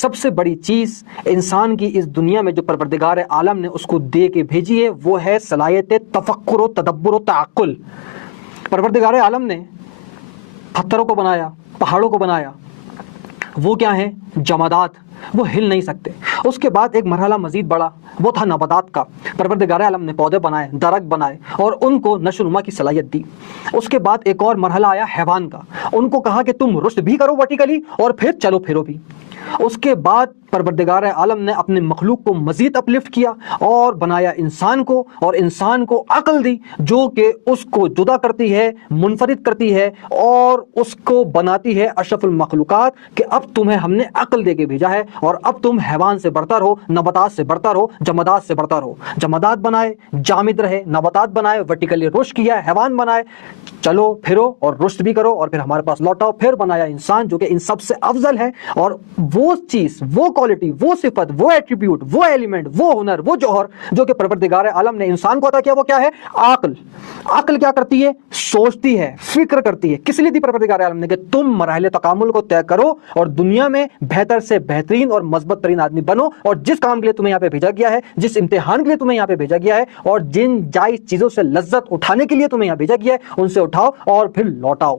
سب سے بڑی چیز انسان کی اس دنیا میں جو پروردگار عالم نے اس کو دے کے بھیجی ہے وہ ہے صلاحیت تفکر و تدبر و تعقل۔ پروردگار عالم نے پتھروں کو بنایا، پہاڑوں کو بنایا، وہ کیا ہیں؟ جمادات، وہ ہل نہیں سکتے۔ اس کے بعد ایک مرحلہ مزید بڑا، وہ تھا نباتات کا۔ پروردگار عالم نے پودے بنائے، درخت بنائے اور ان کو نشو نما کی صلاحیت دی۔ اس کے بعد ایک اور مرحلہ آیا حیوان کا، ان کو کہا کہ تم رشد بھی کرو ورٹیکلی اور پھر چلو پھرو بھی۔ اس کے بعد پروردگار عالم نے اپنے مخلوق کو مزید اپلفٹ کیا اور بنایا انسان کو، اور انسان کو عقل دی جو کہ اس کو جدا کرتی ہے، منفرد کرتی ہے اور اس کو بناتی ہے اشرف المخلوقات، کہ اب تمہیں ہم نے عقل دے کے بھیجا ہے اور اب تم حیوان سے برتر ہو، نباتات سے برتر ہو، جمادات سے برتر ہو۔ جمادات بنائے، جامد رہے، نباتات بنائے، ورٹیکلی رشد کیا، حیوان بنائے، چلو پھرو اور رشد بھی کرو اور پھر ہمارے پاس لوٹاؤ۔ پھر بنایا انسان جو کہ ان سب سے افضل ہے، اور وہ چیز، وہ کوالٹی، وہ صفت، وہ ایٹریبیوٹ، وہ ایلیمنٹ، وہ ہنر، وہ جوہر جو کہ پروردگار عالم نے انسان کو عطا کیا، وہ کیا ہے؟ عقل۔ عقل کیا کرتی ہے؟ سوچتی ہے، فکر کرتی ہے۔ کس لیے دی پروردگار عالم نے؟ کہ تم مراحل تکامل کو طے کرو اور دنیا میں بہتر سے بہترین اور مثبت ترین آدمی بنو، اور جس کام کے لیے تمہیں یہاں پہ بھیجا گیا ہے، جس امتحان کے لیے تمہیں یہاں پہ بھیجا گیا ہے، اور جن جائز چیزوں سے لذت اٹھانے کے لیے تمہیں یہاں بھیجا گیا ہے، ان سے اٹھاؤ اور پھر لوٹاؤ۔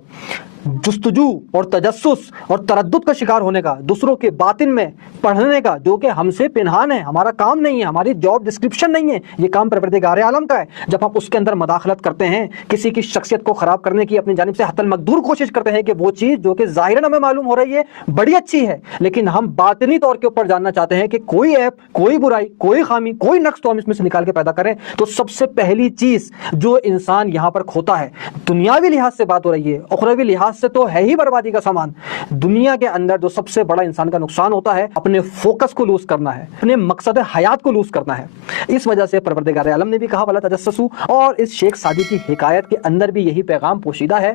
جستجو اور تجسس اور تردد کا شکار ہونے کا، دوسروں کے باطن میں پڑھنے کا، جو کہ ہم سے پنہان ہے، ہمارا کام نہیں ہے، ہماری جاب ڈسکرپشن نہیں ہے، یہ کام پروردگار عالم کا ہے۔ جب ہم اس کے اندر مداخلت کرتے ہیں، کسی کی شخصیت کو خراب کرنے کی اپنی جانب سے حتی المقدور کوشش کرتے ہیں کہ وہ چیز جو کہ ظاہراً ہمیں معلوم ہو رہی ہے بڑی اچھی ہے، لیکن ہم باطنی طور کے اوپر جاننا چاہتے ہیں کہ کوئی ایپ، کوئی برائی، کوئی خامی، کوئی نقص تو ہم اس میں سے نکال کے پیدا کریں، تو سب سے پہلی چیز جو انسان یہاں پر کھوتا ہے، دنیاوی لحاظ سے بات ہو رہی ہے، اخروی لحاظ سے تو ہے ہی بربادی کا سامان۔ دنیا کے اندر جو سب سے بڑا انسان کا نقصان ہوتا ہے، اپنے فوکس کو لوز کرنا ہے، اپنے مقصد حیات کو لوز کرنا ہے۔ اس وجہ سے پروردگار عالم نے بھی کہا وَلَا تَجَسَّسُوا، اور اس شیخ سعدی کی حکایت کے اندر بھی یہی پیغام پوشیدہ ہے